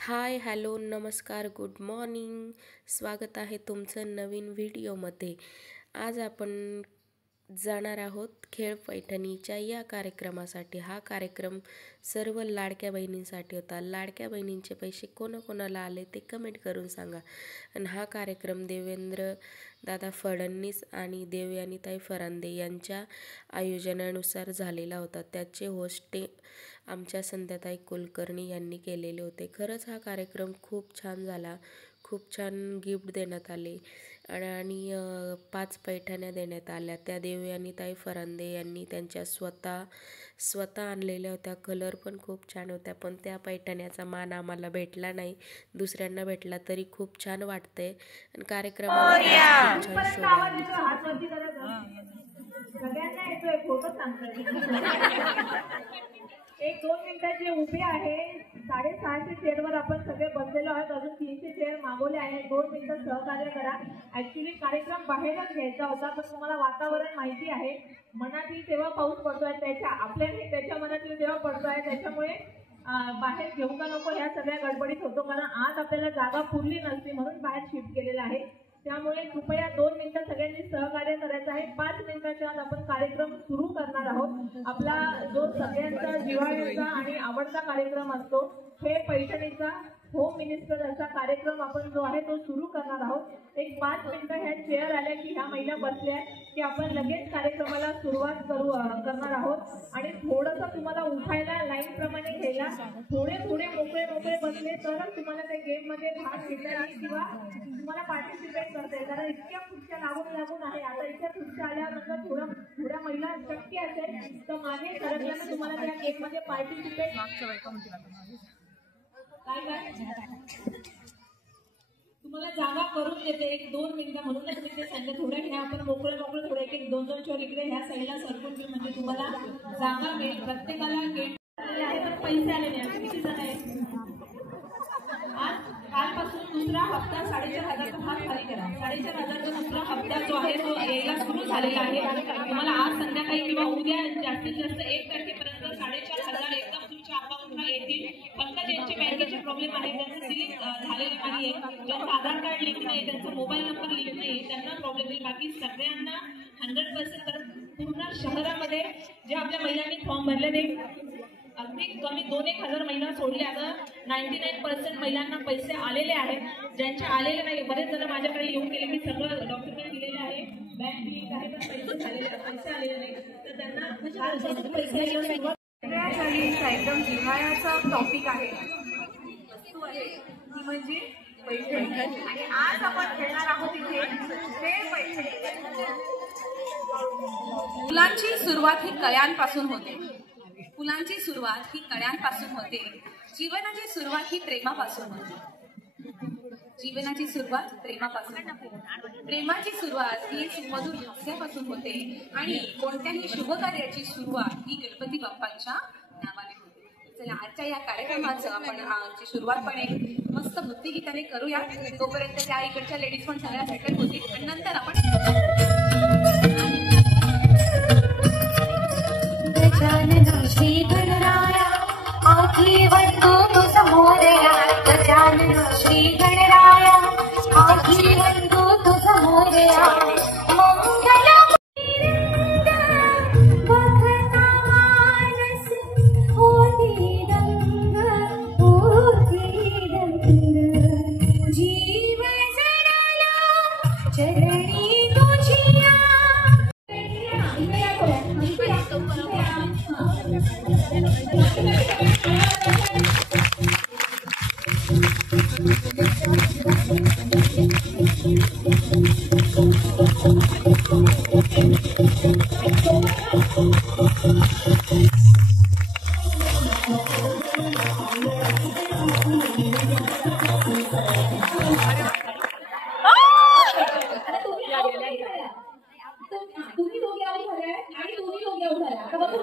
हाय, hello, नमस्कार, good morning. स्वागत आहे तुमचं नवीन व्हिडिओमध्ये. आज आपण जाणार आहोत खेळ पैठणीच्या या कार्यक्रमासाठी. हा कार्यक्रम सर्व लाडक्या बहिणींसाठी होता. लाडक्या बहिणींचे पैसे कोणाकोणाला आले ते कमेंट करून सांगा. आणि हा कार्यक्रम देवेंद्र दादा फडणवीस आणि देवयानीताई फरांदे यांच्या आयोजनानुसार झालेला होता. त्याचे होस्टिंग आमच्या संध्याताई कुलकर्णी यांनी केलेले होते. खरंच हा कार्यक्रम खूप छान झाला. खूप छान गिफ्ट देण्यात आले आणि 5 पैठण्या देण्यात आल्या. त्या देवयानीताई फरांदे यांनी त्यांच्या स्वतः आणलेल्या होत्या. कलर पण खूप छान होत्या, पण त्या पैठण्याचा मान आम्हाला भेटला नाही. दुसऱ्यांना भेटला तरी खूप छान वाटतंय. आणि कार्यक्रमाला खूप छान एक 2 मिनिटाचे उभे आहे. 650 चेअरवर आपण सगळे बसलेलो आहोत. अजून 300 चेअर मागवले आहेत. 2 मिनिटं सहकार्य करा. ऍक्च्युली कार्यक्रम बाहेरच घ्यायचा होता, पण तुम्हाला वातावरण माहिती आहे. मनातील तेव्हा पाऊस पडतोय, त्याच्या मनातील तेव्हा पडतोय. त्याच्यामुळे बाहेर घेऊ का नको ह्या सगळ्या गडबडीत होतो, कारण आज आपल्याला जागा पुरली नसती म्हणून बाहेर शिफ्ट केलेला आहे. त्यामुळे कृपया 2 मिनिटं सगळ्यांनी सहकार्य करायचं आहे. 5 मिनिटाच्या आत आपण कार्यक्रम सुरू करणार आहोत. आपला जो सगळ्यांचा जिव्हाळ्याचा आणि आवडता कार्यक्रम असतो खेळ पैठणीचा होम मिनिस्टर असा कार्यक्रम आपण जो आहे तो सुरू करणार आहोत. एक 5 मिनिटं ह्या चेअर आल्या की ह्या महिला बसल्या की आपण लगेच कार्यक्रमाला सुरुवात करणार आहोत. आणि थोडंसं तुम्हाला उठायला लाईन प्रमाणे घ्यायला, थोडे मोकळे बसले तरच तुम्हाला त्या गेम मध्ये भाग घेता येईल किंवा तुम्हाला पार्टिसिपेट करता येईल. कारण इतक्या खुर्च्या लागून आहे. आता इतक्या खुर्च्या आल्यानंतर थोड्या महिला शक्य असेल तर मागे सरकल्यानं तुम्हाला त्या गेम मध्ये पार्टिसिपेट तुम्हाला जागा करून देते. एक 2 मिनिटं म्हणूनच मी ते सांगते. थोड्या घ्या आपण मोकळे थोडे एक 2 चोर इकडे ह्या साईडला सरकून घेऊ, म्हणजे तुम्हाला जागा मिळेल. प्रत्येकाला गेट आहे तर पैसे आले नाही. किती जण आहे? आज कालपासून दुसरा हप्ता 4,500 हात खाली करा. 4,500 दुसरा हप्ता जो आहे तो यायला सुरू झालेला आहे. तुम्हाला आज संध्याकाळी किंवा उद्या जास्तीत जास्त 1 तारखेपर्यंत 4,500 एकदम तुमच्या अकाउंटला येतील. फक्त ज्यांचे बँकेचे प्रॉब्लेम आहे, त्यांचं सिलेक्ट झालेलं नाहीये, ज्यांचं आधार कार्ड लिंक नाही, त्यांचा मोबाईल नंबर लिंक नाही, त्यांना प्रॉब्लेम येईल. बाकी सगळ्यांना 100% पूर्ण शहरामध्ये जे आपल्या महिलांनी फॉर्म भरले ते अगदी कमी 2-1 हजार महिला सोडल्या. आता 99% महिलांना पैसे आलेले आहेत. ज्यांचे आलेले नाही, बरेच जण माझ्याकडे येऊन गेले, मी सगळं डॉक्युमेंट दिलेले आहे, बँक लिंक आहे, पण पैसे आलेले नाही, तर त्यांना पैसे एकदम जिव्हाळ्याचा टॉपिक आहे. वस्तू आहे ती म्हणजे पैठणी. आणि आज आपण खेळणार आहोत इथे पैठणी. फुलांची सुरुवात ही कळ्यांपासून होते. फुलांची सुरुवात ही कळ्यांपासून होते. जीवनाची सुरुवात ही प्रेमापासून होते. जीवनाची सुरुवात प्रेमापासून होते. प्रेमाची सुरुवात ही सुमधुर हास्यापासून होते. आणि कोणत्याही शुभकार्याची सुरुवात ही गणपती बाप्पांच्या नावाने होते. चला, आजच्या या कार्यक्रमाचं आपण आमची सुरुवात पण एक मस्त भक्तिगीताने करूया. तोपर्यंत त्या इकडच्या लेडीज पण सगळ्या सेटल होतील आणि नंतर आपण श्री गणराया आखी वंदू तुझ मोरया. गजानन श्री गणराया आखी वंदू तुझ मोरया. मंगल बघता मानस होती रंग होती रंग. जीव जडला चरणी तुझिया. तुम्ही दोघे आउट झाले आणि तुम्ही दोघे आउट झाला. आता बघून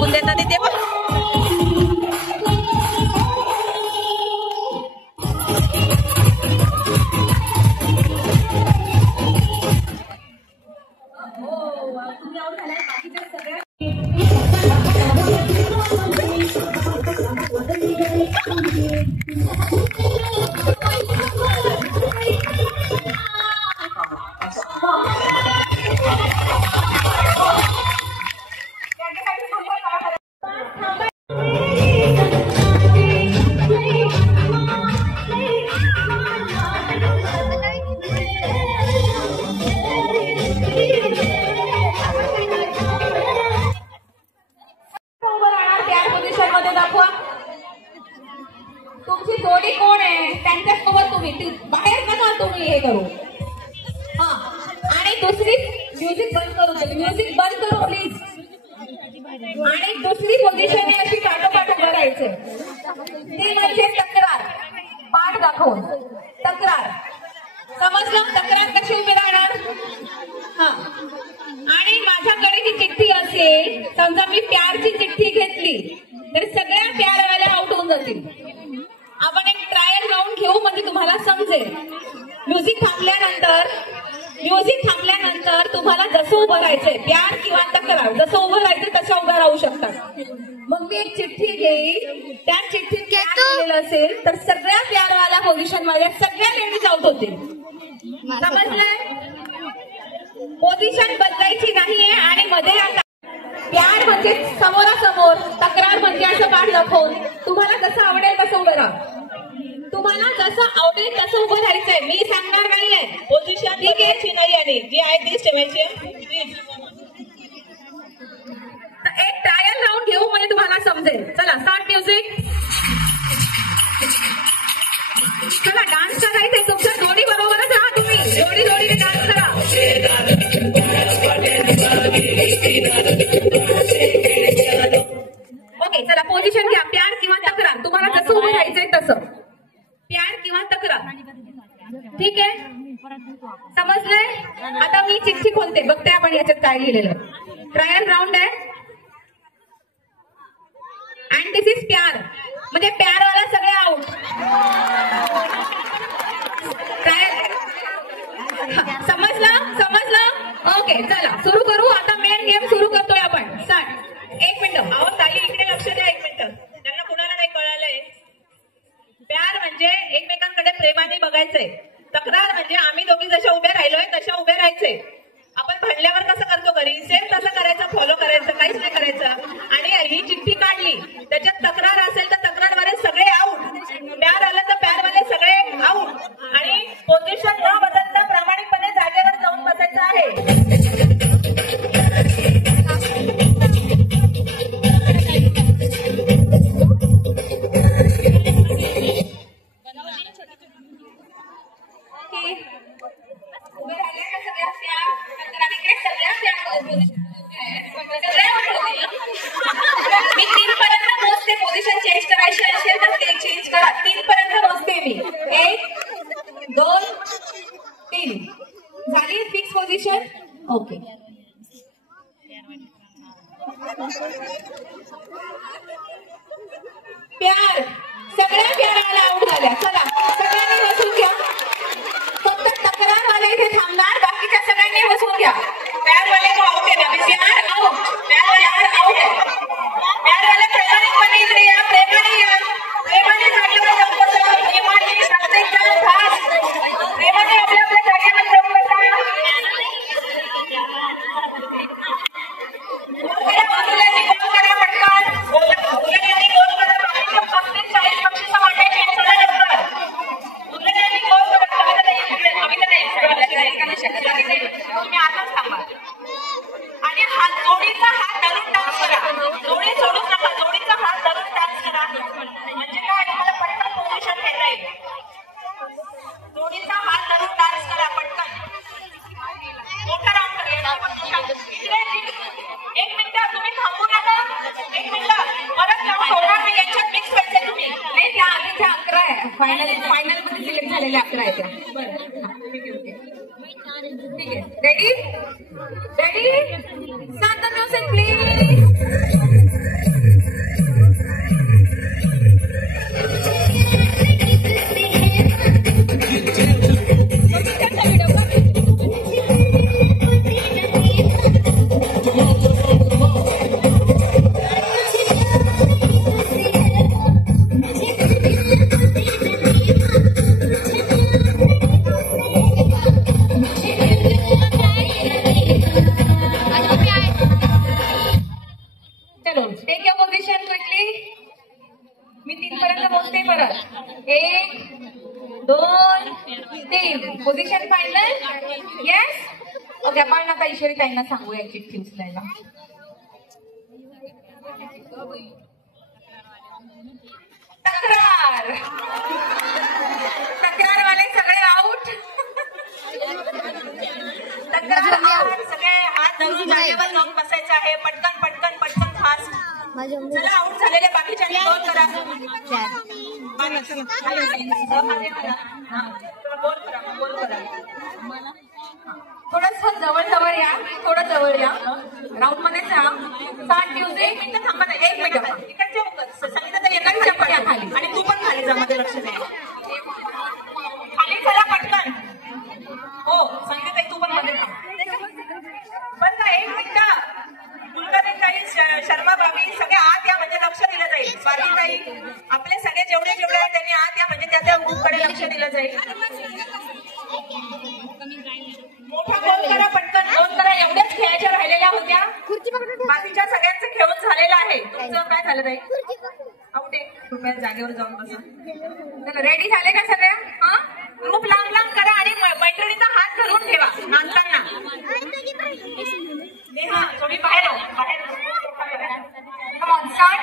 फुल देतात तिथे बघ. तुमची जोडी कोण आहे त्यांच्यासोबत तुम्ही बाहेर नका तुम्ही हे करू. हा आणि दुसरी म्युझिक बंद करू दे. म्युझिक बंद करू प्लीज. आणि दुसरी पोझिशन आहे अशी काटोकाट उभं राहायचं. ती म्हणजे तक्रार. पाठ दाखवून तक्रार. समजलं? तक्रार कशी उभी राहणार. हा आणि माझ्याकडे जी चिठ्ठी असेल समजा मी प्यारची चिठ्ठी घेतली तर सगळ्या प्यारवाल्या आउट होऊन जातील. आपण एक ट्रायल राऊंड घेऊ म्हणजे तुम्हाला समजेल. म्युझिक थांबल्यानंतर तुम्हाला जसं उभं राहायचंय प्यार किंवा तक्रार जसं उभं राहायचं तशा उभ्या राहू शकतात. मग मी एक चिठ्ठी घेईल. त्या चिठ्ठीत प्यार लिहिलेलं असेल तर सगळ्या प्यारवाल्या पोझिशन मध्ये सगळ्या लेडीज आउट होतील. समजलंय? पोझिशन बदलायची नाहीये. आणि मध्ये आता प्यार म्हणजे समोरासमोर, तक्रार म्हणजे असं पाठ दाखवून तुम्हाला जसं आवडेल तसं उभं राहा. तुम्हाला जसं आवडेल तसं उभं राहायचंय. मी सांगणार नाहीये पोझिशन ती घ्यायची नाही आणि जी आहे तीच ठेवायची. एक ट्रायल राऊंड घेऊ म्हणजे तुम्हाला समजेल. चला स्टार्ट म्युझिक. चला डान्स करायचंय. तुमच्या जोडी बरोबरच राहा तुम्ही. जोडीने डान्स करा. ओके चला पोझिशन घ्या. प्यार किंवा तक्रार तुम्हाला जसं उभं राहायचंय तसं. प्यार किंवा तक्रार. ठीक आहे? समजलंय? आता मी चिठ्ठी खोलते. बघते आपण याच्यात काय लिहिलेलं. ट्रायल राऊंड आहे. अँड दिस इज प्यार म्हणजे प्यारवाला सगळे आउट. समजलं? ओके चला सुरू करू. आता मेन गेम सुरू करतोय आपण. स्टार्ट. 1 मिनिट. अहो ताई इकडे लक्ष द्या. 1 मिनिट. त्यांना कुणाला नाही कळालंय. प्यार म्हणजे एकमेकांकडे प्रेमाने बघायचंय. तक्रार म्हणजे आम्ही दोघी जशा उभे राहिलोय तशा उभे राहायचंय. आपण भांडल्यावर कसं करतो घरी सेम तसं करायचं. फॉलो करायचं. काहीच नाही करायचं. आणि ही चिठ्ठी काढली त्याच्यात तक्रार असेल तर तक्रारवाले सगळे आउट. प्यार आलं तर प्यारवाले सगळे आउट. आणि पोझिशन न बदलता प्रामाणिकपणे जागेवर जाऊन बसायचं आहे. मी 3 पर्यंत पोहोचते. पोझिशन चेंज करायची असेल तर ते चेंज करा. 3 पर्यंत पोहोचते मी. 1 2 3 झाली फिक्स पोझिशन. ओके प्यार सगळ्या प्याराला आउट झाल्या. चला सगळ्यांनी बसून घ्या. फक्त तक्रारवाले इथे थांबणार. बाकीच्या सगळ्यांनी बसून घ्या. प्यारवाले को आउट आहे. प्यार आउट. प्यार आउट आहे. प्यारवाले प्रामाणिकपणे इकडे या. प्रेमाने या. प्रेमाने जागेवर जाऊन बसा. प्रेमाने प्रत्येक जण खास प्रेमाने आपल्या जागेवर जाऊन बसा. मुलांनी गोल करा पटकन. मुलांनी गोल करा. 35-40 बक्षीस वाटायची. चला लवकर. मुलांनी गोल करा. तुम्ही आताच थांबा. आणि जोडीचा हात धरून डान्स करा. जोडी सोडूच नका. जोडीचा हात धरून डान्स करा. म्हणजे काय तुम्हाला पटकन पोझिशन घेता येईल. जोडीचा हात धरून डान्स करा पटकन. मोठा राऊंड करूया. 1 मिनिट तुम्ही थांबू नका. 1 मिनिट परत राऊंड होणार नाही. याच्यात मिक्स व्हायचं तुम्ही. नाही त्या आधीच्या 11 आहे. फायनल मध्ये सिलेक्ट झालेल्या 11 आहे त्या. बरं ठीक आहे. Ready? Start the music please. Take your position quickly. मी 3 पर्यंत पोहोचते परत. 1 2 3. Position final. येस. ओके, आपण आता ईश्वरी ताईंना सांगूया चिठ्ठी उचलायला. तक्रार. तक्रारवाले सगळे आउट. तक्रार आउट. सगळे हात धरून जागेवर जाऊन बसायचं आहे. पटकन पटकन पटकन फास्ट. चला, आउट झालेले बाकीच्यांनी गोल करा. गोल करा. थोडस जवळ जवळ या. थोडं जवळ या. राऊंड मध्येच राहा. Start music. मिनिट थांबा ना. 1 मिनिट. तिकडच्या सांगितलं तर एकाच चप्पल या खाली. आणि तू पण खाली जा. मध्ये लक्ष द्या. खाली चला पटकन. हो, सांगितलं तू पण मध्ये थांब. पण का 1 मिनिट. मुलगाताई, शर्मा भाभी सगळे आत या म्हणजे लक्ष दिलं जाईल. स्वातीताई, आपले सगळे जेवढे जेवढे आहेत त्यांनी आत या म्हणजे त्या ग्रुपकडे लक्ष दिलं जाईल. मोठा गोल करा. पटकन गोल करा. एवढ्याच खेळाच्या राहिलेल्या होत्या. बाकीच्या सगळ्यांचं खेळून झालेलं आहे. तुमचं काय झालं ताई? आउट आहे. कृपया जागेवर जाऊन बसा. चला, रेडी झाले का सगळ्या? हा, ग्रुप लांब लांब करा आणि मैत्रिणीचा हात धरून ठेवा नाचताना. नेहा थोडी बाहेर हो. बाहेर स्टार्ट.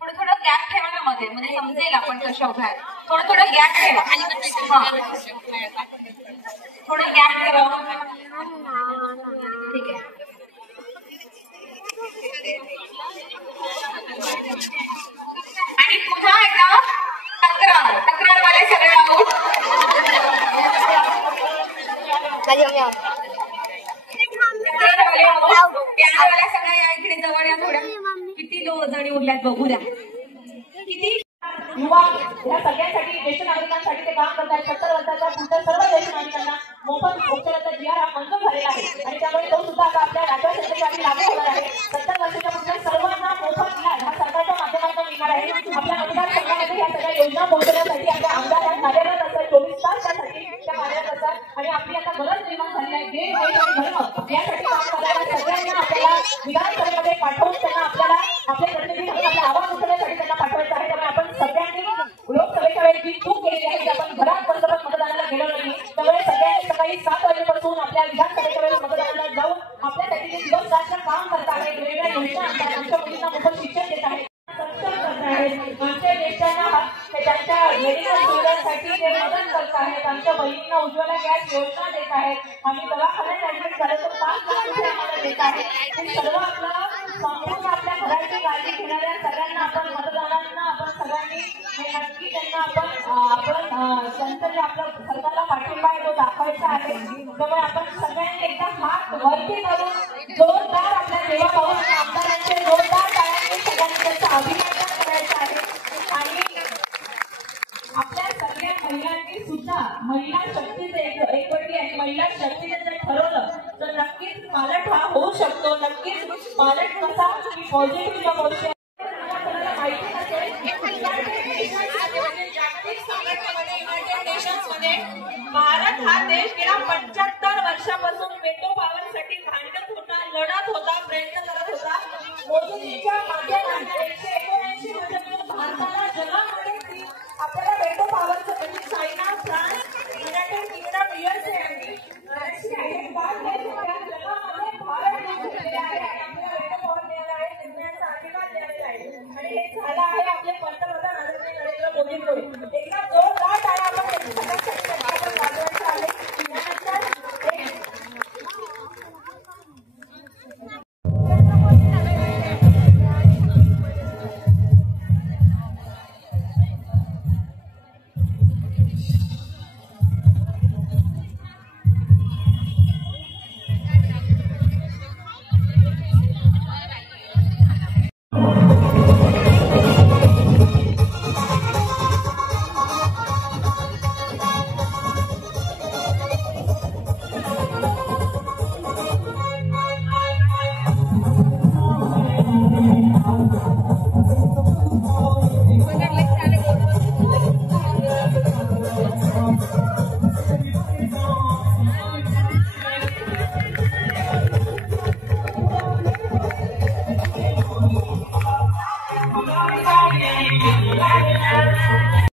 थोडं थोडं गॅप ठेवा ना मध्ये, म्हणजे समजेल आपण कशा उभ्या आहेत. थोडं थोडं गॅप ठेवा. थोडं गॅप ठेवा. ठीक आहे. आणि पुन्हा एकदा तक्रार. तक्रारवाले सगळे आउट. त्यावाल्या सगळ्या या इकडे जवळ या थोड्या. किती जणी उरल्यात बघू द्या. किती युवा या सगळ्यांसाठी, ज्येष्ठ नागरिकांसाठी ते काम करतात. 70 वर्षाच्या पुढच्या सर्व ज्येष्ठ नागरिकांना मोफत उपचाराचा GR हा मंजूर झालेला आहे आणि त्यामुळे तो सुद्धा आता आपल्या राज्यासाठी लागू होणार आहे. 70 वर्षाच्या पुढच्या सर्वांना मोफत इलाज हा सरकारच्या माध्यमातून मिळणार आहे. आपल्या मतदारसंघामध्ये या सगळ्या योजना पोहोचवण्यासाठी आपल्या आमदार या कार्यरत असतात. 24 तास त्यासाठी त्या कार्यरत असतात आणि आपली आता गरज निर्माण झाली आहे. देश आणि धर्म यासाठी काम करणाऱ्या सगळ्यांना आपल्याला विधानसभेमध्ये पाठवून त्यांना आपल्याला आपले प्रतिनिधी म्हणून आपला आवाज उठवण्यासाठी त्यांना पाठवायचं आहे. त्यामुळे आपण सगळ्यांनी लोकसभेच्या वेळी जी चूक केलेली आहे की आपण घरात बसत मतदानाला गेलो नाही, त्यामुळे सगळ्यांनी सकाळी 7 वाजेपासून आपल्या विधानसभेच्या वेळी मतदानाला जाऊन आपल्यासाठी जे दिवस रात्र काम करत आहेत, वेगवेगळ्या योजना आणतात, आमच्या मुलींना मोफत शिक्षण देत आहेत, सक्षम करत आहेत, आमच्या ज्येष्ठांना त्यांच्या मेडिकल सुविधांसाठी ते मदत करत आहेत, आमच्या बहिणींना उज्ज्वला गॅस योजना देत आहेत, आम्ही दवाखान्यात ऍडमिट झालं तर 5 लाख रुपये आम्हाला देत आहेत. हे सर्व आपलं संपूर्ण आपल्या घराची काळजी घेणाऱ्या सगळ्यांना आपण मतदारांना आपण सगळ्यांनी हे नक्की त्यांना आपण त्यांचं जे आपलं सरकारला पाठिंबा आहे तो दाखवायचा आहे. त्यामुळे आपण सगळ्यांनी एकदा हात वरती करून जोरदार आपल्या सेवा पाहून आमदारांचे जोरदार टाळ्यांनी सगळ्यांनी त्यांचं अभिनंदन करायचं आहे. आणि आपल्या सगळ्या महिलांनी सुद्धा महिला शक्तीचे एकवटी आणि महिला शक्तीने जर ठरवलं तर नक्कीच पालट हा होऊ शकतो. नक्कीच पालट कसा की पॉझिटिव्ह